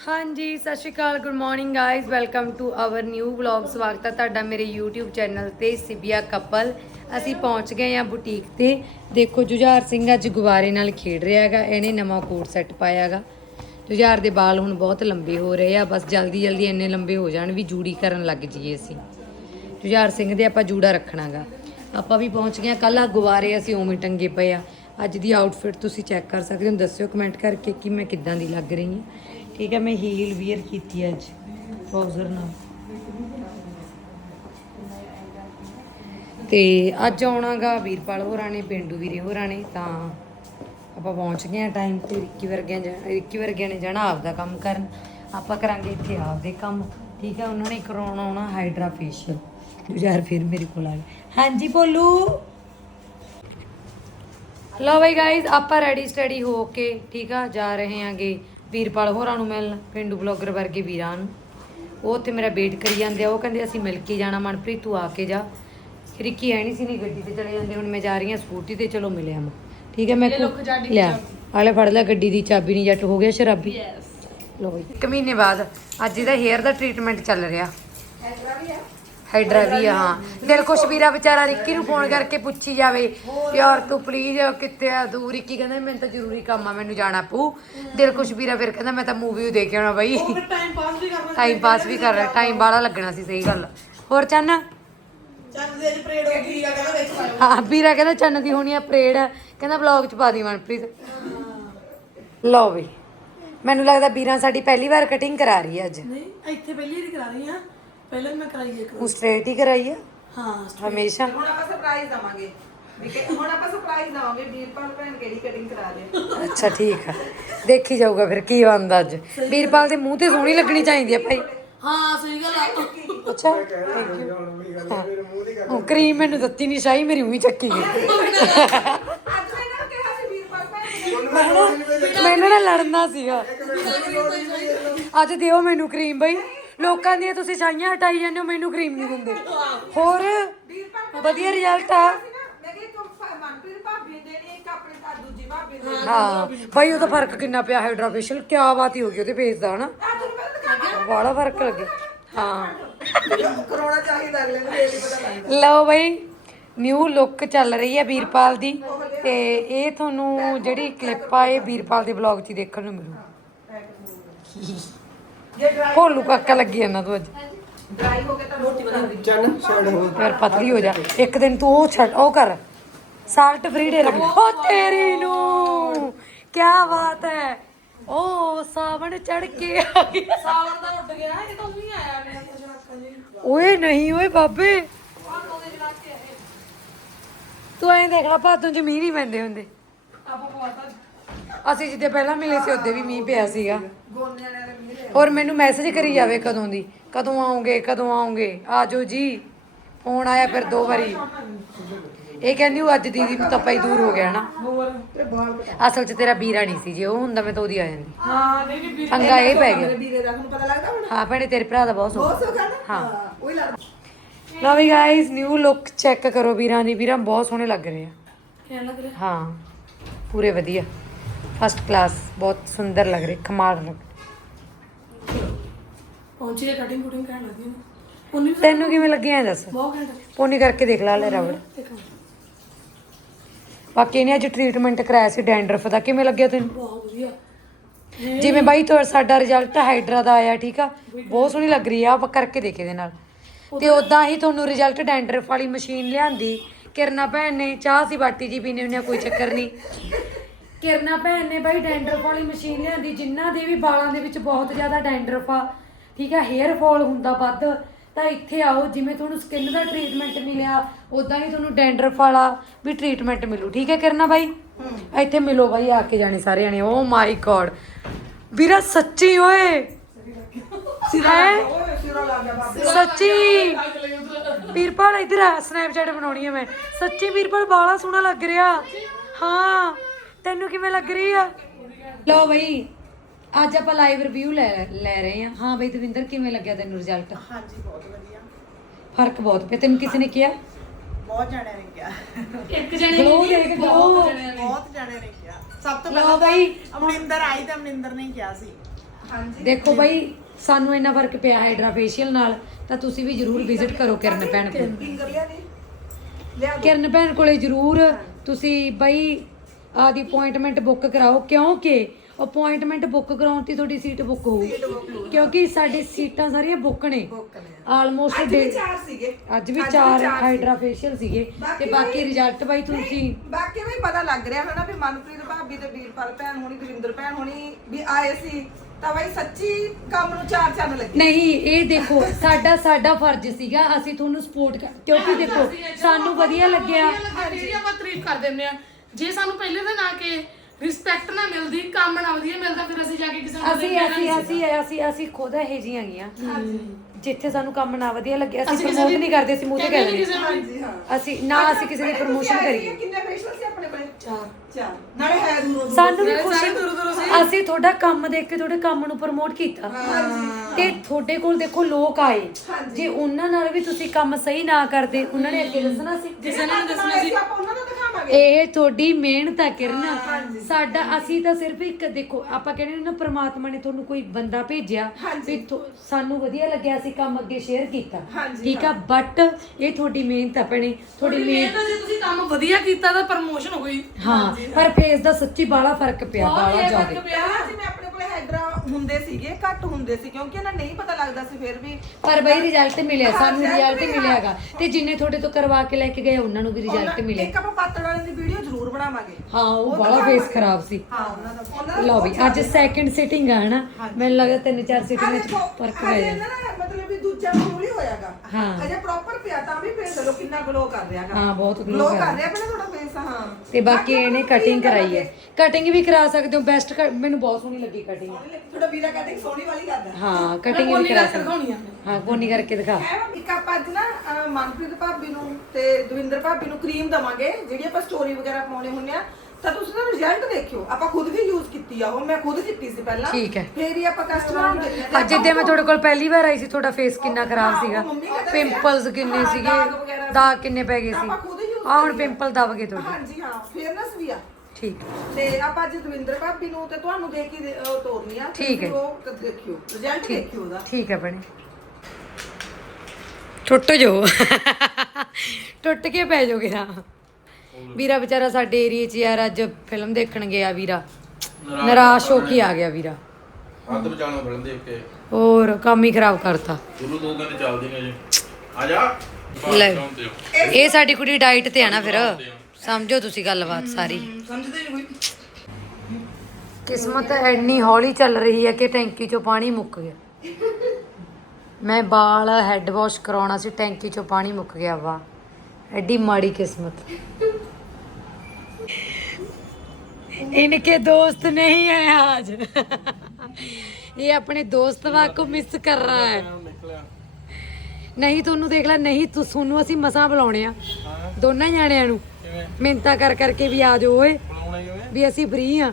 ਹਾਂਜੀ, ਸਤਿ ਸ਼੍ਰੀ ਅਕਾਲ good morning guys welcome to our new vlog ਸਵਾਗਤ ਹੈ ਤੁਹਾਡਾ ਮੇਰੇ YouTube ਚੈਨਲ ਤੇ, ਸਿਬੀਆ ਕਪਲ। ਅਸੀਂ ਪਹੁੰਚ ਗਏ ਹਾਂ ਬੁਟੀਕ ਤੇ। ਦੇਖੋ, ਜੁਝਾਰ ਸਿੰਘ ਅੱਜ ਗੁਬਾਰੇ ਨਾਲ ਖੇਡ ਰਿਹਾ ਹੈਗਾ, ਇਹਨੇ ਨਵਾਂ ਕੋਟ ਸੈੱਟ ਪਾਇਆ ਹੈਗਾ। ਜੁਝਾਰ ਦੇ ਵਾਲ ਹੁਣ ਬਹੁਤ ਲੰਬੇ ਹੋ ਰਹੇ ਆ, ਬਸ ਜਲਦੀ ਜਲਦੀ ਇੰਨੇ ਲੰਬੇ ਹੋ ਜਾਣ ਵੀ ਜੂੜੀ ਕਰਨ ਲੱਗ ਜਾਈਏ ਅਸੀਂ। ਜੁਝਾਰ ਸਿੰਘ ਦੇ ਆਪਾਂ ਜੂੜਾ ਰੱਖਣਾਗਾ। ਆਪਾਂ ਵੀ ਪਹੁੰਚ ਗਏ ਹਾਂ ਕੱਲ ਆ ਗੁਬਾਰੇ ਅਸੀਂ ਉਵੇਂ ਟੰਗੇ ਪਏ ਆ। ਅੱਜ ਦੀ ਆਊਟਫਿਟ ਤੁਸੀਂ ਚੈੱਕ ਕਰ ਸਕਦੇ ਹੋ, ਦੱਸਿਓ ਕਮੈਂਟ ਕਰਕੇ ਕਿ ਮੈਂ ਕਿੱਦਾਂ ਦੀ ਲੱਗ ਰਹੀ ਹਾਂ। ਠੀਕ ਹੈ ਮੈਂ ਹੀਲ ਵੀਅਰ ਕੀਤੀ ਅੱਜ ਟਰਾਊਜ਼ਰ ਨਾਲ। ਤੇ ਅੱਜ ਆਉਣਾਗਾ ਵੀਰਪਾਲ ਹੋਰਾਂ ਨੇ, ਪਿੰਡੂ ਵੀਰੇ ਹੋਰਾਂ ਨੇ, ਤਾਂ ਆਪਾਂ ਪਹੁੰਚ ਗਏ ਆ ਟਾਈਮ ਤੇ ਰਿੱਕੀ ਵਰਗਿਆਂ ਰਿੱਕੀ ਵਰਗਿਆਂ ਨੇ ਜਾਣਾ ਆਪਦਾ ਕੰਮ ਕਰਨ। ਆਪਾਂ ਕਰਾਂਗੇ ਇੱਥੇ ਆਪਦੇ ਕੰਮ। ਠੀਕ ਹੈ ਉਹਨਾਂ ਨੇ ਕਰਾਉਣਾ ਆਉਣਾ ਹਾਈਡਰਾ ਫੇਸ਼ੀਅਲ ਯਾਰ ਫਿਰ ਮੇਰੇ ਕੋਲ ਆ ਗਏ ਹਾਂਜੀ ਬੋਲੂ। ਲਓ ਬਈ ਗਾਇਜ਼ ਆਪਾਂ ਰੈਡੀ ਸਟੱਡੀ ਹੋ ਕੇ, ਠੀਕ ਆ, ਜਾ ਰਹੇ ਆਂਗੇ। ਵੀਰਪਾਲ ਹੋਰਾਂ ਨੂੰ ਮਿਲਣ ਪਿੰਡੂ ਬਲੌਗਰ ਵਰਗੇ ਵੀਰਾਂ ਨੂੰ। ਉਹ ਉੱਥੇ ਮੇਰਾ ਵੇਟ ਕਰੀ ਜਾਂਦੇ ਆ ਉਹ ਕਹਿੰਦੇ ਅਸੀਂ ਮਿਲ ਕੇ ਜਾਣਾ ਮਨਪ੍ਰੀਤ ਤੂੰ ਆ ਕੇ ਜਾ। ਰਿੱਕੀ ਨਹੀਂ ਸੀ ਨਹੀਂ ਗੱਡੀ ਤੇ ਚਲੇ ਜਾਂਦੇ ਹੁਣ ਮੈਂ ਜਾ ਰਹੀ ਹਾਂ ਸਕੂਟੀ ਤੇ ਚਲੋ ਮਿਲਿਆ ਮੈਂ। ਠੀਕ ਹੈ ਮੈਂ ਲਿਆ ਆਲੇ ਫੜ ਲੈ ਗੱਡੀ ਦੀ ਚਾਬੀ ਨਹੀਂ ਜੱਟ ਹੋ ਗਿਆ ਸ਼ਰਾਬੀ। ਲੋ ਇੱਕ ਮਹੀਨੇ ਬਾਅਦ ਅੱਜ ਇਹਦਾ ਹੇਅਰ ਦਾ ਟ੍ਰੀਟਮੈਂਟ ਚੱਲ ਰਿਹਾ। ਹਾਈਡਰਾ ਵੀ ਆ, ਹਾਂ। ਦਿਲ ਖੁਸ਼ ਵੀਰਾ ਵਿਚਾਰਾ ਰਿੱਕੀ ਨੂੰ ਫੋਨ ਕਰਕੇ ਪੁੱਛੀ ਜਾਵੇ ਯਾਰ ਤੂੰ ਪਲੀਜ਼ ਕਿੱਥੇ ਆ ਤੂੰ ਰਿੱਕੀ ਕਹਿੰਦਾ ਮੈਨੂੰ ਤਾਂ ਜ਼ਰੂਰੀ ਕੰਮ ਆ ਮੈਨੂੰ ਜਾਣਾ ਪਊ। ਦਿਲ ਖੁਸ਼ ਵੀਰਾ ਫਿਰ ਕਹਿੰਦਾ ਮੈਂ ਤਾਂ ਮੂਵੀ ਦੇਖ ਕੇ ਆਉਣਾ ਬਈ। ਟਾਈਮ ਪਾਸ ਵੀ ਕਰਨਾ ਟਾਈਮ ਪਾਸ ਵੀ ਕਰ ਰਿਹਾ ਟਾਈਮ ਬਾਹਲਾ ਲੱਗਣਾ ਸੀ ਸਹੀ ਗੱਲ। ਹੋਰ ਚੰਨ? ਚੱਲ ਦੇ ਜੀ ਪਰੇਡ ਹੋ ਗਈ ਆ ਕਹਿੰਦਾ ਵਿੱਚ ਪਾਇਓ ਹਾਂ। ਵੀਰਾ ਕਹਿੰਦਾ ਚੰਨ ਦੀ ਹੋਣੀ ਆ ਪਰੇਡ ਕਹਿੰਦਾ ਵਲੌਗ ਚ ਪਾ ਦੀ ਮਨਪ੍ਰੀਤ। ਲਓ ਵੀ ਮੈਨੂੰ ਲੱਗਦਾ ਵੀਰਾਂ ਸਾਡੀ ਪਹਿਲੀ ਵਾਰ ਕਟਿੰਗ ਕਰਾ ਰਹੀ ਹੈ ਅੱਜ। ਨਹੀਂ ਇੱਥੇ ਪਹਿਲੀ ਵਾਰੀ ਕਰਾ ਰਹੀ ਆ। ਪਹਿਲਾਂ ਮੈਂ ਕਰਾਈ ਇੱਕ ਸਟ੍ਰੇਟ ਹੀ ਕਰਾਈ ਆ? ਹਾਂ ਹਮੇਸ਼ਾ। ਹੁਣ ਆਪਾਂ ਸਰਪ੍ਰਾਈਜ਼ ਦਵਾਂਗੇ। ਵੀ ਕਿ ਹੁਣ ਆਪਾਂ ਸਰਪ੍ਰਾਈਜ਼ ਦਵਾਂਗੇ ਵੀਰਪਾਲ ਭੈਣ ਕਿਹੜੀ ਕਟਿੰਗ ਕਰਾ ਦੇ ਅੱਛਾ ਠੀਕ ਆ। ਦੇਖੀ ਜਾਊਗਾ ਫਿਰ ਕੀ ਬਣਦਾ ਅੱਜ। ਵੀਰਪਾਲ ਦੇ ਮੂੰਹ ਤੇ ਸੋਹਣੀ ਲੱਗਣੀ ਚਾਹੀਦੀ ਆ ਭਾਈ। ਹਾਂ ਸਹੀ ਗੱਲ ਆ। ਅੱਛਾ ਉਹ ਕਰੀਮ ਮੈਨੂੰ ਦਿੱਤੀ ਨਹੀਂ ਸ਼ਾਹੀ ਮੇਰੀ ਉਹੀ ਚੱਕੀ ਗਈ। ਅੱਜ ਮੈਂ ਇਹਨਾਂ ਨੂੰ ਕਿਹਾ ਸੀ ਵੀਰਪਾਲ ਭੈਣ ਕਿਹੜੀ ਮੈਨੂੰ ਨਾ ਲੜਨਾ ਸੀਗਾ। ਅੱਜ ਦਿਓ ਮੈਨੂੰ ਕਰੀਮ ਬਈ। ਲੋਕਾਂ ਦੀਆਂ ਤੁਸੀਂ ਛਾਈਆਂ ਹਟਾਈ ਜਾਂਦੇ ਹੋ ਮੈਨੂੰ ਕਰੀਮ ਨਹੀਂ ਦਿੰਦੇ। ਹੋਰ? ਵਧੀਆ ਰਿਜ਼ਲਟ ਆ। ਮੈਂ ਕਿਹਾ ਤੂੰ ਫ- ਮਨਪ੍ਰੀਤ ਭਾਬੀ ਨੂੰ ਦੇਣੀ ਇੱਕ ਆਪਣੇ ਤਾਂ ਦੂਜੀ ਭਾਬੀ ਨੂੰ। ਦੇਣੀ ਹਾਂ ਭਾਈ ਉਹਦਾ ਫ਼ਰਕ ਕਿੰਨਾ ਪਿਆ ਹਾਈਡਰਾ ਫੇਸ਼ੀਅਲ ਕੀ ਬਾਤ ਹੀ ਹੋ ਗਈ ਉਹਦੇ ਫੇਸ ਦਾ ਹਨਾ? ਆ ਤੁਹਾਨੂੰ ਮੈਂ ਦਿਖਾਵਾਂ ਬੜਾ ਫ਼ਰਕ ਲੱਗੇ ਹਾਂ। ਕਰੋਨਾ ਚਾਹੀਦਾ ਅਗਲੇ ਨੂੰ ਫੇਰ ਹੀ ਪਤਾ ਲੱਗਦਾ। ਲਓ ਬਈ ਨਿਊ ਲੁੱਕ ਚੱਲ ਰਹੀ ਹੈ ਵੀਰਪਾਲ ਦੀ। ਤੇ ਇਹ ਤੁਹਾਨੂੰ ਜਿਹੜੀ ਕਲਿੱਪ ਆ ਇਹ ਵੀਰਪਾਲ ਦੇ ਵਲੌਗ 'ਚ ਹੀ ਦੇਖਣ ਨੂੰ ਮਿਲੂ। ਭੋਲੂ ਕਾਕਾ ਲੱਗੀ ਜਾਂਦਾ ਤੂੰ ਅੱਜ। ਡਰਾਈ ਹੋ ਗਿਆ ਤਾਂ ਰੋਟੀ ਬਣਾ ਦੇ ਯਾਰ ਪਤਲੀ ਹੋ ਜਾ। ਇੱਕ ਦਿਨ ਤੂੰ ਉਹ ਛੱਡ ਉਹ ਕਰ। ਸਾਲਟ ਫਰੀ ਡੇ ਰੱਖ ਓ ਤੇਰੀ ਨੂੰ ਕੀ ਬਾਤ ਹੈ ਓ ਸਾਵਣ ਚੜ ਕੇ ਆ ਗਿਆ। ਸਾਵਣ ਦਾ ਉੱਡ ਗਿਆ ਇਹ ਤਾਂ ਨਹੀਂ ਆਇਆ ਮੇਰਾ ਕੁਝ ਰੱਖਾ ਜੀ ਓਏ ਨਹੀਂ ਓਏ ਬਾਬੇ। ਤੂੰ ਐਂ ਦੇਖ ਲਾ ਭਾਦੋਂ ਚ ਮੀਂਹ ਨਹੀਂ ਪੈਂਦੇ ਹੁੰਦੇ। ਆਪਾਂ ਪਵਾਤਾ ਅਸੀਂ ਜਿੱਦੇ ਪਹਿਲਾਂ ਮਿਲੇ ਸੀ ਉਹਦੇ ਵੀ ਮੀਂਹ ਪਿਆ ਸੀਗਾ। ਗੋਨਿਆਂ ਨੇ ਔਰ ਮੈਨੂੰ ਮੈਸੇਜ ਕਰੀ ਜਾਵੇ ਕਦੋਂ ਦੀ? ਕਦੋਂ ਆਉਂਗੇ ਕਦੋਂ ਆਉਂਗੇ? ਆਜੋ ਜੀ। ਫੋਨ ਆਇਆ ਫਿਰ ਦੋ ਵਾਰੀ। ਇਹ ਕਹਿੰਦੀ ਉਹ ਅੱਜ ਦੀਦੀ ਨੂੰ ਤਾਂ ਪਈ ਦੂਰ ਹੋ ਗਿਆ ਨਾ। ਅਸਲ 'ਚ ਤੇਰਾ ਵੀਰਾ ਨਹੀਂ ਸੀ ਜੇ ਉਹ ਹੁੰਦਾ ਮੈਂ ਤਾਂ ਉਹਦੀ ਆ ਜਾਂਦੀ। ਹਾਂ ਨਹੀਂ ਨਹੀਂ ਵੀਰ ਪੰਗਾ ਇਹ ਪੈ ਗਿਆ। ਵੀਰੇ ਦਾ ਤੁਹਾਨੂੰ ਪਤਾ ਲੱਗਦਾ ਹੁਣ? ਹਾਂ ਭੈਣੇ ਤੇਰੇ ਭਰਾ ਦਾ ਬਹੁਤ ਸੋਹਣਾ ਬਹੁਤ ਸੋਖਾ ਨਾ? ਹਾਂ। ਉਹੀ ਲੱਗਦਾ। ਲਓ ਵੀ ਗਾਇਸ ਨਿਊ ਲੁੱਕ ਚੈੱਕ ਕਰੋ ਵੀਰਾਂ ਦੀ। ਵੀਰਾਂ ਬਹੁਤ ਸੋਹਣੇ ਲੱਗ ਰਹੇ ਆ। ਕਿਹਨ ਲੱਗ ਰਿਹਾ? ਹਾਂ ਪੂਰੇ ਵਧੀਆ। ਫਸਟ ਕਲਾਸ ਬਹੁਤ ਸੁੰਦਰ ਲੱਗ ਰਹੇ ਕਮਾਲ ਲੱਗ ਪਹੁੰਚੀ ਹੈ ਕਟਿੰਗ ਕੁਟਿੰਗ ਕਰਨ ਲੱਗੀ ਨੂੰ ਉਹਨੇ ਵੀ ਤੈਨੂੰ ਕਿਵੇਂ ਲੱਗੇ ਐ ਦੱਸ? ਬਹੁਤ ਘੰਟਾ ਪੋਨੀ ਕਰਕੇ ਦੇਖ ਲਾ ਲੈ ਰਬੜ। ਬਾਕੀ ਇਹਨੇ ਅੱਜ ਟ੍ਰੀਟਮੈਂਟ ਕਰਾਇਆ ਸੀ ਡੈਂਡਰਫ ਦਾ। ਕਿਵੇਂ ਲੱਗਿਆ ਤੈਨੂੰ? ਬਹੁਤ ਵਧੀਆ। ਜਿਵੇਂ ਬਾਈ ਤੋਂ ਸਾਡਾ ਰਿਜ਼ਲਟ ਹਾਈਡਰਾ ਦਾ ਆਇਆ ਠੀਕ ਆ? ਬਹੁਤ ਸੋਹਣੀ ਲੱਗ ਰਹੀ ਆ ਆਪਾਂ ਕਰਕੇ ਦੇਖੇ ਦੇ ਨਾਲ। ਤੇ ਉਦਾਂ ਹੀ ਤੁਹਾਨੂੰ ਰਿਜ਼ਲਟ ਡੈਂਡਰਫ ਵਾਲੀ ਮਸ਼ੀਨ ਲਿਆਂਦੀ। ਕਿਰਨਾ ਭੈਣ ਨੇ ਚਾਹ ਸੀ ਬਾਟੀ ਜੀ ਪੀਨੇ ਉਹਨੇ ਕੋਈ ਚੱਕਰ ਨਹੀਂ। ਕਿਰਨਾ ਭੈਣ ਨੇ ਬਾਈ ਡੈਂਡਰਫ ਵਾਲੀ ਮਸ਼ੀਨ ਲਿਆਂਦੀ ਜਿਨ੍ਹਾਂ ਦੇ ਵੀ ਵਾਲਾਂ ਦੇ ਵਿੱਚ ਬਹੁਤ ਜ਼ਿਆਦਾ ਡੈਂਡਰਫ ਆ। ਠੀਕ ਆ ਹੇਅਰ ਫਾਲ ਹੁੰਦਾ ਵੱਧ ਤਾਂ ਇੱਥੇ ਆਓ ਜਿਵੇਂ ਤੁਹਾਨੂੰ ਸਕਿਨ ਦਾ ਟ੍ਰੀਟਮੈਂਟ ਮਿਲਿਆ ਉਦਾਂ ਹੀ ਤੁਹਾਨੂੰ ਡੈਂਡਰਫ ਵਾਲਾ ਵੀ ਟ੍ਰੀਟਮੈਂਟ ਮਿਲੂ। ਠੀਕ ਹੈ ਕਿਰਨਾ ਬਾਈ? ਇੱਥੇ ਮਿਲੋ ਬਾਈ ਆ ਕੇ ਜਾਣੇ ਸਾਰੇ ਜਾਣੇ ਓ ਮਾਈ ਗॉड ਵੀਰਾ ਸੱਚੀ ਓਏ। ਹੈ? ਓਏ ਸਿਰਾ ਲੱਗ ਗਿਆ ਬਾਬੇ। ਸੱਚੀ। ਵੀਰਪਾਲ ਇਧਰ ਆ ਸਨੈਪਚੈਟ ਬਣਾਉਣੀ ਹੈ ਮੈਂ। ਸੱਚੀ ਵੀਰਪਾਲ ਬਾਲਾ ਸੋਹਣਾ ਲੱਗ ਰਿਹਾ। ਹਾਂ। ਤੈਨੂੰ ਕਿਵੇਂ ਲੱਗ ਰਹੀ ਆ? ਲਓ ਬਈ ਅੱਜ ਆਪਾਂ ਲਾਈਵ ਰਿਵਿਊ ਲੈ ਲੈ ਰਹੇ ਹਾਂ। ਹਾਂ ਬਈ ਦਵਿੰਦਰ ਕਿਵੇਂ ਲੱਗਿਆ ਤੈਨੂੰ ਰਿਜ਼ਲਟ ਹਾਂਜੀ ਬਹੁਤ ਵਧੀਆ। ਫ਼ਰਕ ਬਹੁਤ ਪਿਆ। ਤੈਨੂੰ ਕਿਸੇ ਨੇ ਕਿਹਾ? ਬਹੁਤ ਜਾਣਿਆਂ ਨੇ ਕਿਹਾ। ਇੱਕ ਜਣੇ ਦੇਖ ਗਲੋ ਬਹੁਤ ਜਾਣਿਆਂ ਨੇ। ਕਿਹਾ। ਸਭ ਤੋਂ ਲਓ ਪਹਿਲਾਂ ਬਾਈ। ਤਾਂ ਅਮਰਿੰਦਰ ਆਈ ਤਾਂ ਅਮਰਿੰਦਰ ਨੇ ਕਿਹਾ ਸੀ। ਹਾਂਜੀ। ਦੇਖੋ ਬਾਈ ਸਾਨੂੰ ਇੰਨਾ ਫ਼ਰਕ ਪਿਆ ਹਾਈਡਰਾ ਫੇਸ਼ੀਅਲ ਨਾਲ ਤਾਂ ਤੁਸੀਂ ਵੀ ਜਰੂਰ ਵਿਜ਼ਿਟ ਕਰੋ ਕਿਰਨ ਭੈਣ ਕੋਲ। ਫਿੰਗਰ ਲਿਆ ਨਹੀਂ ਲਿਆ ਦੋ। ਕਿਰਨ ਭੈਣ ਕੋਲੇ ਜਰੂਰ ਤੁਸੀਂ ਬਈ ਆਦੀ ਅਪਾਇੰਟਮੈਂਟ ਬੁੱਕ ਕਰਾਓ। ਕਿਉਂਕਿ ਅਪਾਇੰਟਮੈਂਟ ਬੁੱਕ ਕਰਾਉਣ ਤੇ ਤੁਹਾਡੀ ਸੀਟ ਬੁੱਕ ਹੋਊ ਕਿਉਂਕਿ ਸਾਡੀ ਸੀਟਾਂ ਸਾਰੀਆਂ ਬੁੱਕ ਨੇ। ਬੁੱਕ ਨੇ। ਆਲਮੋਸਟ ਅੱਜ ਵੀ ਚਾਰ ਸੀਗੇ। ਅੱਜ ਵੀ ਚਾਰ ਹਾਈਡਰਾ ਫੇਸ਼ੀਅਲ ਸੀਗੇ। ਤੇ ਬਾਕੀ ਰਿਜ਼ਲਟ ਬਾਈ ਤੁਸੀਂ ਬਾਕੀ ਵੀ ਪਤਾ ਲੱਗ ਰਿਹਾ ਹਨਾ ਵੀ ਮਨਪ੍ਰੀਤ ਭਾਬੀ ਤੇ ਵੀਰਪਾਲ ਭੈਣ ਹੋਣੀ ਦਵਿੰਦਰ ਭੈਣ ਹੋਣੀ ਵੀ ਆਏ ਸੀ। ਤਾਂ ਬਈ ਸੱਚੀ ਕੰਮ ਨੂੰ ਚਾਰ ਚੰਨ ਲੱਗੇ। ਨਹੀਂ ਇਹ ਦੇਖੋ ਸਾਡਾ ਸਾਡਾ ਫਰਜ਼ ਸੀਗਾ ਅਸੀਂ ਤੁਹਾਨੂੰ ਸਪੋਰਟ ਕਰ ਕਿਉਂਕਿ ਦੇਖੋ ਸਾਨੂੰ ਵਧੀਆ ਲੱਗਿਆ। ਜਿਹੜੀ ਆਪਾਂ ਤਾਰੀਫ ਕਰ ਦਿੰਦੇ ਆ ਜੇ ਸਾਨੂੰ ਪਹਿਲੇ ਦਿਨ ਆ ਕੇ ਰਿਸਪੈਕਟ ਨਾ ਮਿਲਦੀ ਕੰਮ ਨਾ ਵਧੀਆ ਮਿਲਦਾ ਫਿਰ ਅਸੀਂ ਜਾ ਕੇ ਕਿਸੇ ਨੂੰ ਅਸੀਂ ਅਸੀਂ ਅਸੀਂ ਅਸੀਂ ਅਸੀਂ ਖੁਦ ਇਹ ਜੀਆਂ ਗਈਆਂ ਜਿੱਥੇ ਸਾਨੂੰ ਕੰਮ ਨਾ ਵਧੀਆ ਲੱਗਿਆ ਅਸੀਂ ਪ੍ਰਮੋਟ ਦੀ- ਨਹੀਂ ਕਰਦੇ ਅਸੀਂ ਮੂੰਹ ਤੇ ਕਹਿੰਦੇ ਕਹਿ ਦਿੰਦੇ। ਹਾਂਜੀ ਹਾਂ। ਅਸੀਂ ਨਾ ਅਸੀਂ ਕਿਸੇ ਦੀ ਪ੍ਰਮੋਸ਼ਨ ਕਰੀਏ। ਕਿੰਨੇ ਫੇਸ਼ੀਅਲ ਸੀ ਆਪਣੇ ਕੋਲੇ? ਚਾਰ। ਚਾਰ। ਨਾਲੇ ਹੈ ਦੂਰੋਂ ਦੂਰੋਂ। ਸਾਨੂੰ ਵੀ ਖੁਸ਼ੀ। ਅਸੀਂ ਤੁਹਾਡਾ ਕੰਮ ਦੇਖ ਕੇ ਤੁਹਾਡੇ ਕੰਮ ਨੂੰ ਪ੍ਰਮੋਟ ਕੀਤਾ। ਤੇ ਤੁਹਾਡੇ ਕੋਲ ਦੇਖੋ ਲੋਕ ਆਏ। ਜੇ ਉਹਨਾਂ ਨਾਲ ਵੀ ਤੁਸੀਂ ਕੰਮ ਸਹੀ ਨਾ ਕਰਦੇ ਉਹਨਾਂ ਨੇ ਅੱਗੇ ਦੱਸਣਾ ਸੀ। ਕਿਸੇ ਨੇ ਦੱਸਣਾ ਸੀ। ਆਪਾਂ ਉਹਨਾਂ ਨੂੰ ਇਹ ਤੁਹਾਡੀ ਮਿਹਨਤ ਆ ਕਿਰਨ। ਸਾਡਾ ਅਸੀਂ ਤਾਂ ਸਿਰਫ ਇੱਕ ਦੇਖੋ ਆਪਾਂ ਕਹਿੰਦੇ ਨੇ ਨਾ ਪ੍ਰਮਾਤਮਾ ਨੇ ਤੁਹਾਨੂੰ ਕੋਈ ਬੰਦਾ ਭੇਜਿਆ ਵੀ ਸਾਨੂੰ ਵਧੀਆ ਲੱਗਿਆ ਅਸੀਂ ਕੰਮ ਅੱਗੇ ਸ਼ੇਅਰ ਕੀਤਾ। ਹਾਂਜੀ, ਠੀਕ ਆ ਬਟ ਇਹ ਤੁਹਾਡੀ ਮਿਹਨਤ ਆ ਭੈਣੇ। ਤੁਹਾਡੀ ਮਿਹਨਤ ਜੇ ਤੁਸੀਂ ਕੰਮ ਵਧੀਆ ਕੀਤਾ ਤਾਂ ਪ੍ਰਮੋਸ਼ਨ ਹੋਈ ਹਾਂ ਪਰ ਫੇਸ ਦਾ ਸੱਚੀ ਬਾਲਾ ਫ਼ਰਕ ਪਿਆ ਬਾਲਾ ਜ਼ਿਆਦਾ ਫ਼ਰਕ ਪਿਆ। ਪਹਿਲਾਂ ਜਿਵੇਂ ਆਪਣੇ ਕੋਲੇ ਹੈਡਰਾ ਹੁੰਦੇ ਸੀਗੇ ਘੱਟ ਹੁੰਦੇ ਸੀ ਕਿਉਂਕਿ ਇਹਨਾਂ ਨਹੀਂ ਪਤਾ ਲੱਗਦਾ ਸੀ ਫਿਰ ਵੀ ਪਰ ਬਈ ਰਿਜ਼ਲਟ ਮਿਲਿਆ ਸਾਨੂੰ result ਰਿਜ਼ਲਟ ਮਿਲਿਆ। ਮਿਲਿਆਗਾ। ਤੇ ਜਿੰਨੇ ਤੁਹਾਡੇ ਤੋਂ ਕਰਵਾ ਕੇ ਲੈ ਕੇ ਗਏ ਉਹਨਾਂ ਨੂੰ ਵੀ ਰਿਜ਼ਲਟ ਉਹਨਾਂ- ਮਿਲਿਆ। ਇੱਕ ਆਪਾਂ ਪਾਤੜ ਵਾਲਿਆਂ ਦੀ ਵੀਡੀਓ ਜ਼ਰੂਰ ਬਣਾਵਾਂਗੇ। ਹਾਂ ਉਹ ਦਿਖਾਵਾਂਗੇ। ਫੇਸ ਖਰਾਬ ਸੀ। ਹਾਂ ਉਹਨਾਂ ਦਾ ਉਹਨਾਂ ਦਾ ਲਓ ਵੀ ਬਹੁਤ ਅੱਜ ਸੈਕਿੰਡ ਸਿਟਿੰਗ ਆ ਹਨਾ? ਮੈਨੂੰ ਲੱਗਦਾ ਤਿੰਨ ਚਾਰ ਸਿਟਿੰਗਾਂ ਚ ਦੇਖੋ, ਫ਼ਰਕ ਪੈ ਨਾ ਨਾ ਮਤਲਬ ਵੀ ਦੂਜਾ ਫੂਲ ਹੀ ਹੋਇਆਗਾ। ਹਾਂ। ਅਜੇ ਪ੍ਰੋਪਰ ਪਿਆ ਤਾਂ ਵੀ ਫੇਸ ਲੋ ਕਿੰਨਾ ਗਲੋ ਕਰ ਰਿਹਾਗਾ। ਹਾਂ, ਬਹੁਤ glow ਕਰ ਰਿਹਾ। ਪਹਿਲਾਂ ਫੇਸ ਹਾਂ। ਤੇ ਬਾਕੀ ਇਹਨੇ ਕਟਿੰਗ ਕਰਾਈ ਹੈ। ਕਟਿੰਗ ਵੀ ਕਰਾ ਸਕਦੇ ਹੋ ਬੈਸਟ ਮੈਨੂੰ ਬਹੁਤ ਸੋਹਣੀ ਲੱਗੀ ਕਟਿੰਗ ਤੁਹਾਡਾ ਵੀਰਾ ਕਟਿੰਗ ਸੋਹਣੀ ਵਾਲੀ ਕਰਦਾ। ਹਾਂ ਕਟਿੰਗ ਵੀ ਕਰਾ ਸਕਦੇ। ਹਾਂ ਕੋਨੀ ਕਰਕੇ ਦਿਖਾ। ਇੱਕ ਆਪਾਂ ਅੱਜ ਨਾ ਮਨਪ੍ਰੀਤ ਭਾਬੀ ਨੂੰ ਤੇ ਦਵਿੰਦਰ ਭਾਬੀ ਨੂੰ ਕਰੀਮ ਦਵਾਂਗੇ ਜਿਹੜੀ ਆਪਾਂ ਸਟੋਰੀ ਵਗੈਰਾ ਪਾਉਣੇ ਹੁੰਦੇ ਆ। ਤਾਂ ਤੁਸੀਂ ਨਾ ਰਿਜ਼ਲਟ ਦੇਖਿਓ। ਆਪਾਂ ਖੁਦ ਵੀ ਯੂਜ਼ ਕੀਤੀ ਆ ਉਹ ਮੈਂ ਖੁਦ ਕੀਤੀ ਸੀ ਪਹਿਲਾਂ। ਠੀਕ ਹੈ। ਫੇਰ ਹੀ ਆਪਾਂ ਕਸਟਮਰ ਨੂੰ ਦਿੰਦੇ ਆ ਅੱਜ ਜਿੱਦੇ ਮੈਂ ਤੁਹਾਡੇ ਕੋਲ ਪਹਿਲੀ ਵਾਰ ਆਈ ਸੀ ਤੁਹਾਡਾ ਫੇਸ ਕਿੰਨਾ ਖਰਾਬ ਸੀਗਾ। ਪਿੰਪਲਸ। ਕਿੰਨੇ ਸੀਗੇ ਦਾਗ ਕਿੰਨੇ ਪੈ ਗਏ ਸੀ। ਆਪਾਂ ਖੁਦ ਆ ਹੁਣ। ਪਿੰਪਲ ਦਬ ਗਏ ਤੁਹਾਡੇ। ਹਾਂਜੀ ਹਾਂ ਫੇਅਰਨੈਸ ਵੀ ਆ। ਠੀਕ ਤੇ ਆਪਾਂ ਅੱਜ ਦਵਿੰਦਰ ਭਾਬੀ ਨੂੰ ਤੇ ਤੁਹਾਨੂੰ ਦੇਖ ਕੇ ਦੇ- ਉਹ ਤੋਰਨੀ ਆ ਠੀਕ ਹੈ। ਤੁਸੀਂ ਉਹ ਕ- ਦੇਖਿਓ ਰਿਜ਼ਲਟ ਦੇਖਿਓ ਉਹਦਾ। ਠੀਕ ਹੈ ਭੈਣੇ। ਟੁੱਟ ਜੋ ਟੁੱਟ ਕੇ ਪੈ ਜਾਓਗੇ ਨਾ। ਵੀਰਾ ਵਿਚਾਰਾ ਸਾਡੇ ਏਰੀਏ 'ਚ ਯਾਰ ਅੱਜ ਫਿਲਮ ਦੇਖਣ ਗਿਆ ਵੀਰਾ। ਨਿਰਾਸ਼ ਹੋ ਕੇ ਆ ਗਿਆ ਵੀਰਾ। ਹੱਥ ਬਚਾਣਾ ਫਿਲਮ ਦੇਖ ਕੇ। ਹੋਰ ਕੰਮ ਹੀ ਖਰਾਬ ਕਰਤਾ। ਗੁਰੂ ਦੋ ਘੰਟੇ ਚੱਲਦੇ ਨੇ ਜੀ ਆ ਜਾ। ਲੈ। ਇਹ ਸਾਡੀ ਕੁੜੀ ਡਾਈਟ ਤੇ ਆ ਨਾ ਫਿਰ। ਸਮਝੋ ਤੁਸੀਂ ਗੱਲਬਾਤ ਸਾਰੀ। ਕਿਸਮਤ ਐਨੀ ਹੌਲੀ ਚੱਲ ਰਹੀ ਹੈ ਕਿ ਟੈਂਕੀ ਚੋਂ ਪਾਣੀ ਮੁੱਕ ਗਿਆ। ਮੈਂ ਬਾਲ ਹੈੱਡ ਵਾਸ਼ ਕਰਾਉਣਾ ਸੀ ਟੈਂਕੀ ਚੋਂ ਪਾਣੀ ਮੁੱਕ ਗਿਆ ਵਾ। ਐਡੀ ਮਾੜੀ ਕਿਸਮਤ। ਇਨਕੇ ਦੋਸਤ ਨਹੀਂ ਹੈ ਆਜ ਇਹ ਆਪਣੇ ਦੋਸਤ ਵਾ ਮਿਸ ਕਰ ਰਹਾ ਹੈ। ਨਹੀਂ ਤੁਹਾਨੂੰ ਦੇਖ ਲੈ ਨਹੀਂ ਤੂੰ ਤੁਹਾਨੂੰ ਅਸੀਂ ਮਸਾਂ ਬੁਲਾਉਣੇ ਆ। ਦੋਨਾਂ ਜਾਣਿਆਂ ਨੂੰ। ਮਿੰਤਾ ਕਰ ਕਰਕੇ ਵੀ ਆ ਜਾਓ ਓਏ। ਵੀ ਅਸੀਂ ਫ੍ਰੀ ਆ।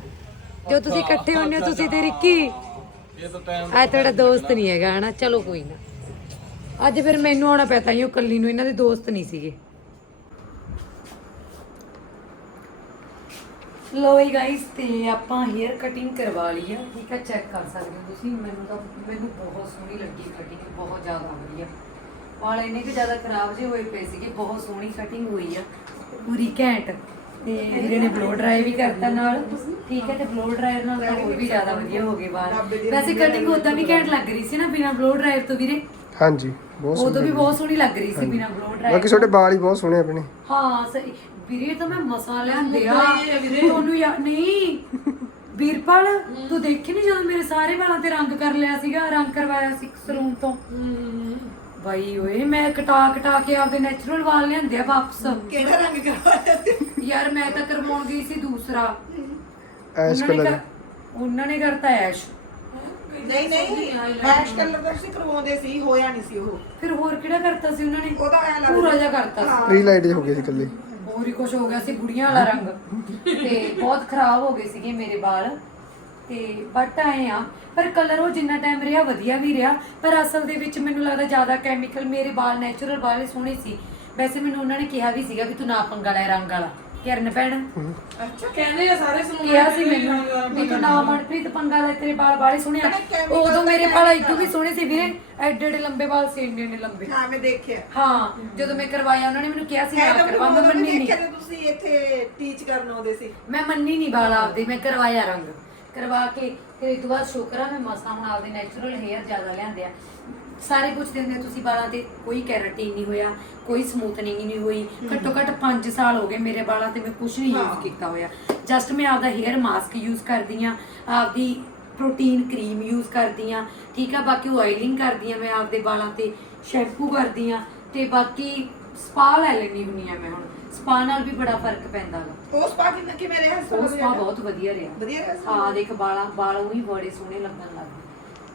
ਜੋ ਤੁਸੀਂ ਇਕੱਠੇ ਹੁੰਨੇ ਹੋ ਤੁਸੀਂ ਤੇ ਰਿੱਕੀ। ਇਹ ਤਾਂ ਟਾਈਮ ਆ ਤੁਹਾਡਾ ਦੋਸਤ ਨਹੀਂ ਹੈਗਾ ਹਨਾ? ਚਲੋ ਕੋਈ ਨਾ। ਅੱਜ ਫਿਰ ਮੈਨੂੰ ਆਉਣਾ ਪੈਤਾ ਹੀ ਉਹ ਕੱਲੀ ਨੂੰ ਇਹਨਾਂ ਦੇ ਦੋਸਤ ਨਹੀਂ ਸੀਗੇ। ਲੋ ਹੀ ਗਾਇਸ ਤੇ ਆਪਾਂ ਹੇਅਰ ਕਟਿੰਗ ਕਰਵਾ ਲਈ ਆ। ਠੀਕ ਆ ਚੈੱਕ ਕਰ ਸਕਦੇ ਹੋ ਤੁਸੀਂ। ਮੈਨੂੰ ਤਾਂ ਮੈਨੂੰ ਬਹੁਤ ਸੋਹਣੀ ਲੱਗੀ ਕਟਿੰਗ ਬਹੁਤ ਜ਼ਿਆਦਾ ਵਧੀਆ। ਵਾਲ ਇੰਨੇ ਕਿ ਜ਼ਿਆਦਾ ਖਰਾਬ ਜਿਹੇ ਹੋਏ ਪਏ ਸੀਗੇ ਬਹੁਤ ਸੋਹਣੀ ਕਟਿੰਗ ਹੋਈ ਆ ਪੂਰੀ ਘੈਂਟ। ਤੇ ਵੀਰੇ ਨੇ ਬਲੋ ਡਰਾਈ ਵੀ ਕਰਤਾ ਨਾਲ ਠੀਕ ਹੈ ਤੇ ਬਲੋ ਡਰਾਇਰ ਨਾਲ ਤਾਂ ਹੋਰ ਵੀ ਜ਼ਿਆਦਾ ਵਧੀਆ ਹੋ ਗਏ ਵਾਲ। ਵੈਸੇ ਕਟਿੰਗ ਉਦਾਂ ਵੀ ਘੈਂਟ ਲੱਗ ਰਹੀ ਸੀ ਨਾ ਬਿਨਾ ਬਲੋ ਡਰਾਈਵ ਤੋਂ ਵੀਰੇ? ਹਾਂਜੀ ਬਹੁਤ ਉਦੋਂ ਵੀ ਬਹੁਤ ਸੋਹਣੀ ਲੱਗ ਰਹੀ ਸੀ ਬਿਨਾ ਬਲੋ ਡਰਾਈਵ ਬਾਕੀ ਤੁਹਾਡੇ ਵਾਲ ਹੀ ਬਹੁਤ ਸੋਹਣੇ ਆਪਣੇ। ਹਾਂ ਸਹੀ। ਵੀਰੇ ਤਾਂ ਮੈਂ ਮਸਾ ਲਿਆਂਦੇ ਆ ਤੁਹਾਨੂੰ ਯਾਰ ਨਹੀਂ। ਵੀਰਪਾਲ ਤੂੰ ਦੇਖੀ ਨਹੀਂ ਜਦੋਂ ਮੇਰੇ ਸਾਰੇ ਵਾਲਾਂ ਤੇ ਰੰਗ ਕਰ ਲਿਆ ਸੀਗਾ ਰੰਗ ਕਰਵਾਇਆ ਸੀ ਸਲੂਨ ਤੋਂ? ਬਾਈ ਓਏ ਮੈਂ ਕਟਾ ਕਟਾ ਕੇ ਆਪਦੇ ਨੈਚੁਰਲ ਵਾਲ ਲਿਆਂਦੇ ਆ ਵਾਪਸ। ਕਿਹੜਾ ਰੰਗ ਕਰਵਾਇਆ ਸੀ? ਯਾਰ ਮੈਂ ਤਾਂ ਕਰਵਾਉਣ ਗਈ ਸੀ ਦੂਸਰਾ। ਐਸ਼ ਉਹਨਾਂ ਨੇ ਕਲਰ। ਕਰ- ਉਹਨਾਂ ਨੇ ਕਰਤਾ ਐਸ਼। ਨਹੀਂ ਨਹੀਂ ਐਸ਼ ਕਲਰ ਦਾ ਤੁਸੀਂ ਕਰਵਾਉਂਦੇ ਸੀ ਹੋਇਆ ਨਹੀਂ ਸੀ ਉਹ। ਫਿਰ ਹੋਰ ਕਿਹੜਾ ਕਰਤਾ ਸੀ ਉਹਨਾਂ ਨੇ? ਉਹਦਾ ਐ ਲੱਗਦਾ ਪੂਰਾ ਜਿਹਾ ਕਰਤਾ ਸੀ। ਰੀ ਲਾਈਟ ਹੋ ਗਈ ਸੀ ਇਕੱਲੇ। ਹੋਰ ਹੀ ਕੁਝ ਹੋ ਗਿਆ ਸੀ ਬੁੜੀਆਂ ਵਾਲਾ ਰੰਗ। ਤੇ ਬਹੁਤ ਖਰਾਬ ਹੋ ਗਏ ਸੀਗੇ ਮੇਰੇ ਵਾਲ। ਤੇ ਬਟ ਆਏ ਆ। ਪਰ ਕਲਰ ਉਹ ਜਿੰਨਾ ਟਾਈਮ ਰਿਹਾ ਵਧੀਆ ਵੀ ਰਿਹਾ। ਪਰ ਅਸਲ ਦੇ ਵਿੱਚ ਮੈਨੂੰ ਲੱਗਦਾ ਜ਼ਿਆਦਾ ਕੈਮੀਕਲ ਮੇਰੇ ਵਾਲ ਨੈਚੁਰਲ ਵਾਲੇ ਸੋਹਣੇ ਸੀ। ਵੈਸੇ ਮੈਨੂੰ ਉਹਨਾਂ ਨੇ ਕਿਹਾ ਵੀ ਸੀਗਾ ਵੀ ਤੂੰ ਨਾ ਪੰਗਾ ਲੈ ਰੰਗ ਵਾਲਾ। ਕਿਰਨ ਭੈਣ। ਕਹਿੰਦੇ ਆ ਸਾਰੇ ਸੁਣੋ ਕਿਹਾ ਸੀ ਮੈਨੂੰ ਵੀ ਤੂੰ ਨਾ ਮਨਪ੍ਰੀਤ ਪੰਗਾ ਲੈ ਤੇਰੇ ਵਾਲ ਬਾਲੇ ਸੋਹਣੇ ਆ। ਉਦੋਂ ਮੇਰੇ ਵਾਲ ਇਦੋਂ ਵੀ ਸੋਹਣੇ ਸੀ ਵੀਰੇ। ਐਡੇ ਐਡੇ ਲੰਬੇ ਵਾਲ ਸੀ ਇੰਨੇ ਇੰਨੇ ਲੰਬੇ। ਹਾਂ ਮੈਂ ਦੇਖਿਆ। ਹਾਂ ਜਦੋਂ ਮੈਂ ਕਰਵਾਇਆ ਉਹਨਾਂ ਨੇ ਮੈਨੂੰ ਕਿਹਾ ਸੀ ਨਾ ਕਰਵਾ ਮੈਂ ਮੈਨੂੰ ਨਹੀਂ ਦੇਖਿਆ ਤੁਸੀਂ ਇੱਥੇ ਟੀਚ ਕਰਨ ਆਉਂਦੇ ਸੀ। ਮੈਂ ਮੰਨੀ ਨਹੀਂ ਵਾਲ ਆਪਦੇ ਮੈਂ ਕਰਵਾਇਆ ਰੰਗ। ਕਰਵਾ ਕੇ ਫਿਰ ਇਹ ਤੋਂ ਬਾਅਦ ਸ਼ੁਕਰ ਆ ਮੈਂ ਮਸਾਂ ਹੁਣ ਆਪਦੇ ਨੈਚੁਰਲ ਹੇਅਰ ਜ਼ਿਆਦਾ ਲਿਆਂਦੇ ਆ। ਸਾਰੇ ਹੁੰਦੇ ਆ, ਤੁਸੀਂ ਵਾਲਾਂ ਤੇ ਕੋਈ ਕੈਰਾਟਿਨ ਨਹੀਂ ਹੋਇਆ ਕੋਈ ਸਮੂਥਨਿੰਗ ਨਹੀਂ ਹੋਈ। ਘੱਟੋ ਘੱਟ 5 ਸਾਲ ਹੋ ਗਏ ਮੇਰੇ ਵਾਲਾਂ ਤੇ ਮੈਂ ਕੁਝ ਨਹੀਂ ਯੂਜ਼ ਕੀਤਾ ਹੋਇਆ। ਜਸਟ ਮੈਂ ਆਪਦਾ ਹੇਅਰ ਮਾਸਕ ਯੂਜ਼ ਕਰਦੀ ਆ ਆਪਦੀ ਪ੍ਰੋਟੀਨ ਕਰੀਮ ਯੂਜ਼ ਕਰਦੀ ਆ ਠੀਕ ਆ? ਬਾਕੀ ਆਇਲਿੰਗ ਕਰਦੀ ਆ ਮੈਂ ਆਪਦੇ ਵਾਲਾਂ ਤੇ ਸ਼ੈਂਪੂ ਕਰਦੀ ਆ। ਤੇ ਬਾਕੀ ਸਪਾ ਲੈ ਲੈਣੀ ਹੁੰਨੀ ਆ ਮੈਂ ਹੁਣ। ਸਪਾ ਨਾਲ ਵੀ ਬੜਾ ਫ਼ਰਕ ਪੈਂਦਾ ਗਾ ਉਸ ਪਾ ਕਿੰਨਾ ਕਿਵੇਂ ਰਿਹਾ? ਉਹ ਸਪਾ ਬਹੁਤ ਵਧੀਆ ਰਿਹਾ। ਵਧੀਆ ਰਿਹਾ ਸੀ? ਹਾਂ ਦੇਖ ਬਾਲਾਂ ਵਾਲ ਉਹੀ ਬੜੇ ਸੋਹਣੇ ਲੱਗਣ ਲੱਗ ਗਏ।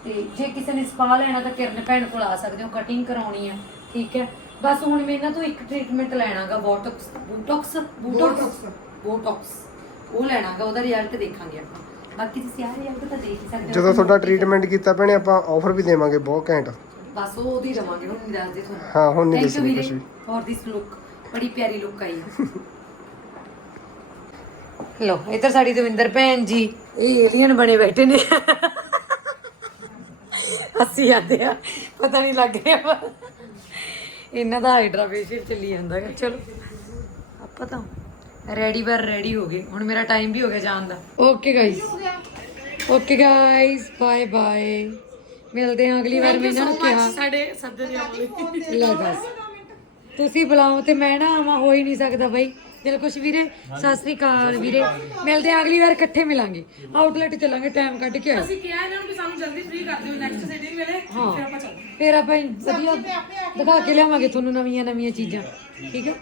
ਤੇ ਜੇ ਕਿਸੇ ਨੇ ਸਪਾ ਲੈਣਾ ਤਾਂ ਕਿਰਨ ਭੈਣ ਕੋਲ ਆ ਸਕਦੇ ਹੋ ਕਟਿੰਗ ਕਰਾਉਣੀ ਆ ਠੀਕ ਹੈ? ਬਸ ਹੁਣ ਮੈਂ ਇਹਨਾਂ ਤੋਂ ਇੱਕ treatment ਲੈਣਾਗਾ Botox Botox Botox Botox ਉਹ ਲੈਣਾਗਾ ਉਹਦਾ ਰਿਜ਼ਲਟ ਦੇਖਾਂਗੇ ਆਪਾਂ। ਬਾਕੀ ਤੁਸੀਂ ਆ ਰਿਜ਼ਲਟ ਤਾਂ ਦੇਖ ਹੀ ਸਕਦੇ ਹੋ। ਜਦੋਂ ਤੁਹਾਡਾ ਟ੍ਰੀਟਮੈਂਟ ਕੀਤਾ ਭੈਣੇ ਆਪਾਂ ਆਫਰ ਵੀ ਦੇਵਾਂਗੇ ਬਹੁਤ ਘੈਂਟ। ਬਸ ਉਹ ਉਹਦੀ ਰਵਾਂਗੇ ਹੁਣ ਨਹੀਂ ਦੱਸਦੇ ਤੁਹਾਨੂੰ। ਹਾਂ, ਹੁਣ ਨਹੀਂ Thank you ਦੱਸਣੀ ਵੀਰੇ ਕੁਛ ਵੀ। ਫॉर ਦਿਸ ਲੁੱਕ ਬੜੀ ਪਿਆਰੀ ਲੁੱਕ ਆਈ। ਲੋ ਇੱਧਰ ਸਾਡੀ ਦਵਿੰਦਰ ਭੈਣ ਜੀ ਇਹ ਏਲੀਅਨ ਬਣੇ ਬੈਠੇ ਨੇ। ਅਸੀਂ ਆਦੇ ਆ ਪਤਾ ਨਹੀਂ ਲੱਗ ਰਿਹਾ ਪਰ ਇਹਨਾਂ ਦਾ ਹਾਈਡਰਾ ਫੇਸ਼ੀਅਲ ਚੱਲੀ ਜਾਂਦਾ ਹੈ ਚਲੋ। ਆਪਾਂ ਤਾਂ ਰੈਡੀ ਵਰ ਰੈਡੀ ਹੋ ਗਏ ਹੁਣ ਮੇਰਾ ਟਾਈਮ ਵੀ ਹੋ ਗਿਆ ਜਾਣ ਦਾ। Okay guys okay guys bye bye ਮਿਲਦੇ ਹਾਂ ਅਗਲੀ ਵਾਰ ਮੈਂ ਇਹਨਾਂ ਨੂੰ ਕਿਹਾ। ਸਾਡੇ ਸੱਦੇ ਦੇ ਆਉਣੇ ਲੈ ਬਸ ਤੁਸੀਂ ਬੁਲਾਓ ਤੇ ਮੈਂ ਨਾ ਆਵਾਂ ਹੋ ਹੀ ਨਹੀਂ ਸਕਦਾ ਬਾਈ। ਦਿਲ ਕੁਛ ਵੀਰੇ ਸਤਿ ਸ੍ਰੀ ਅਕਾਲ ਵੀਰੇ। ਮਿਲਦੇ ਆਂ ਅਗਲੀ ਵਾਰ ਇਕੱਠੇ ਮਿਲਾਂਗੇ। ਆਊਟਲੈਟ ਚੱਲਾਂਗੇ ਟਾਈਮ ਕੱਢ ਕੇ। ਅਸੀਂ ਕਿਹਾ ਇਹਨਾਂ ਨੂੰ ਵੀ ਸਾਨੂੰ ਜਲਦੀ ਫ੍ਰੀ ਕਰ ਦਿਓ ਨੈਕਸਟ ਸੈਟਿੰਗ ਵੇਲੇ ਹਾਂ। ਫਿਰ ਆਪਾਂ ਚੱਲਾਂਗੇ। ਫੇਰ ਆਪਾਂ ਵਧੀਆ ਦਿਖਾ ਕੇ ਲਿਆਵਾਂਗੇ ਤੁਹਾਨੂੰ ਨਵੀਆਂ ਨਵੀਆਂ ਚੀਜ਼ਾਂ। ਠੀਕ ਹੈ?